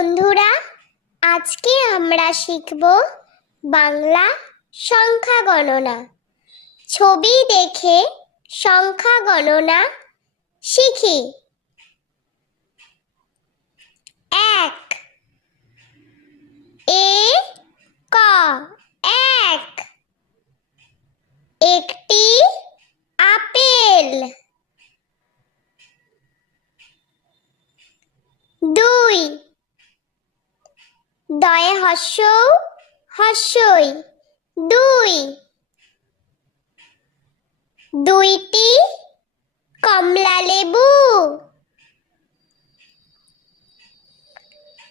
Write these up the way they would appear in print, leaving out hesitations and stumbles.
বন্ধুরা, আজকে আমরা শিখব বাংলা সংখ্যা গণনা। ছবি দেখে সংখ্যা গণনা শিখি। ১ এক একটি আপেল। ২ দয়ে হস্যৌ হস্যই দুই। দুইটি কমলা লেবু।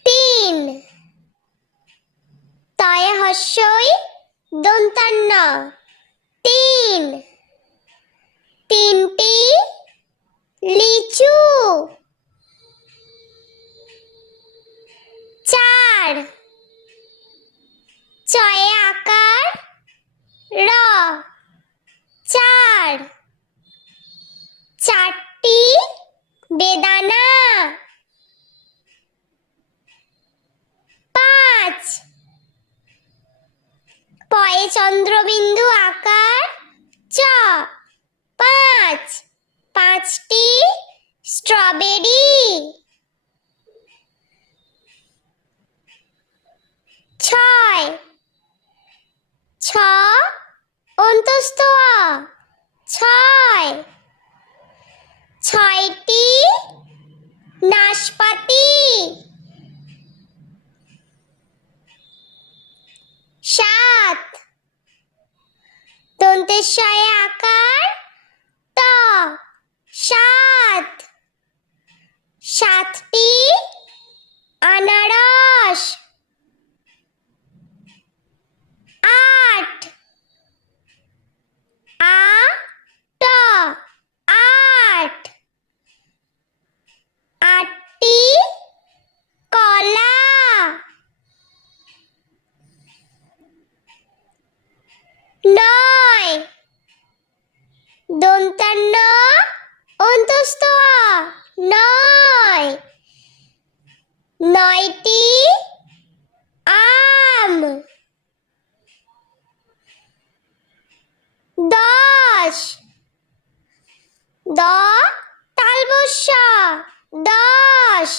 ৩ তয়ে হস্যই দন্তান্ন তিন। তিনটি লিচু। ৪ চয়ে আকার র চার। চারটি বেদানা। ৫ পয়ে চন্দ্রবিন্দু আকার চ ৫। পাঁচটি স্ট্রবেরি। ৬ ছ অন্তস্থ অ ছয়। ছয়টি নাশপাতি। ৭ দন্তেশ্বয়ে আকার ত সাত। সাতটি আনারস। ৮ আট আট। আটটি কলা। ৯ দন্তান্ন অন্তস্থ অ নয়। নয়টি আম। ১০ দ তালবস্য ১০।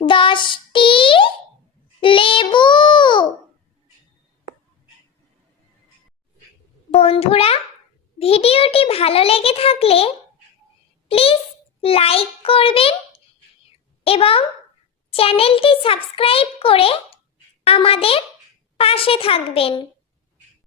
১০টি লেবু। বন্ধুরা, ভিডিওটি ভালো লেগে থাকলে প্লিজ লাইক করবেন এবং চ্যানেলটি সাবস্ক্রাইব করে আমাদের পাশে থাকবেন।